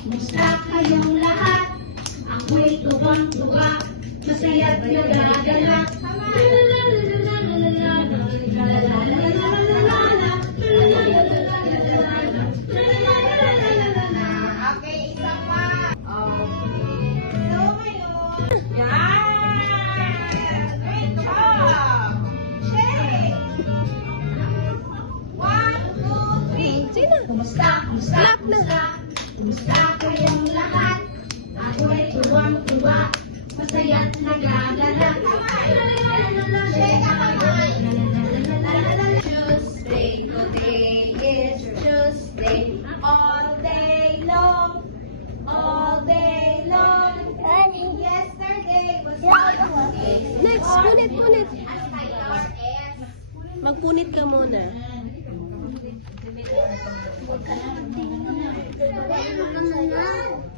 Kumusta kayong lahat? Ako'y tuwang-tuwa, masaya't nagagala. Okay, isa pa. So ngayon, yan! Great job! Shake! 1, 2, 3. Kumusta? Kumusta kayong lahat? Ako'y tuwang-tuwa, masaya't nagagala. Shake ang kamay! Tuesday, today is Tuesday. All day long. Yesterday was Monday. Next, punit. Magpunit ka muna.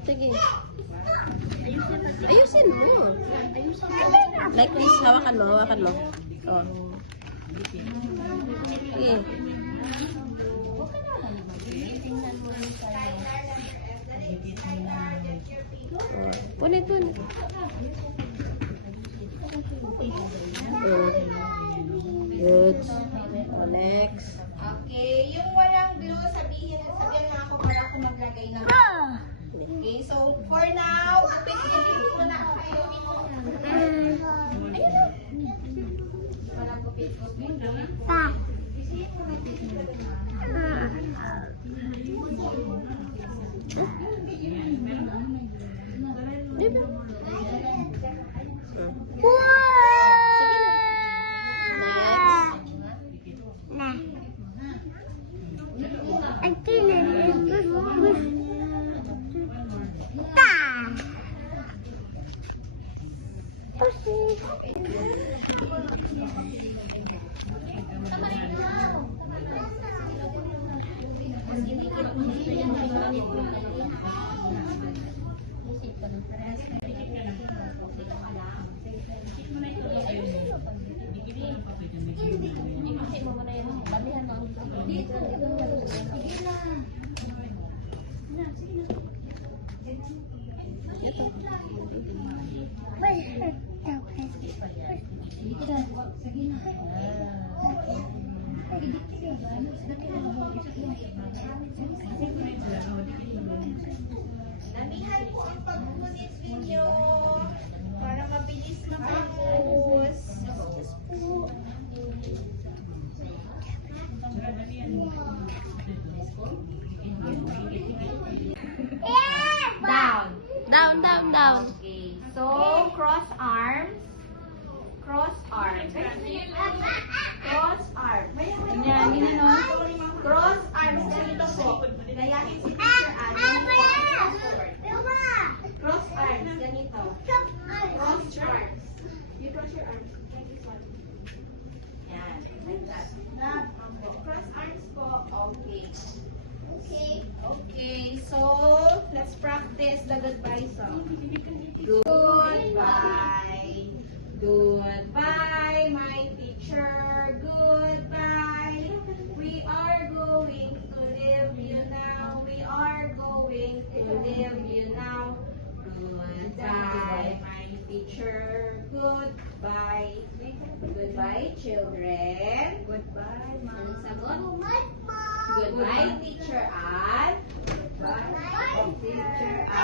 Sige. Ayusin mo. Like this, hawakan mo. Oh. Sige. Punit. Good. Next. Okay, yung walang glue, sabihan mo ako para ako maglagay ng Okay, so for now, gupit-gupit muna kayo. Walang gupit-gupit. Damihan po ang pagpunit ninyo para mabilis matapos. Down. Okay, so cross arms. Cross arms. Ganito po. Gayahin si Teacher Anne. Cross arms. Ganito. Cross arms. You cross your arms. Yan. Like that. Cross arms po. Okay. So, let's practice the goodbye song. Goodbye, my teacher. Goodbye. We are going to leave you now. Goodbye, my teacher. Goodbye. Goodbye, children. Goodbye, Mom. Goodbye, Teacher Anne. Goodbye, Teacher Anne.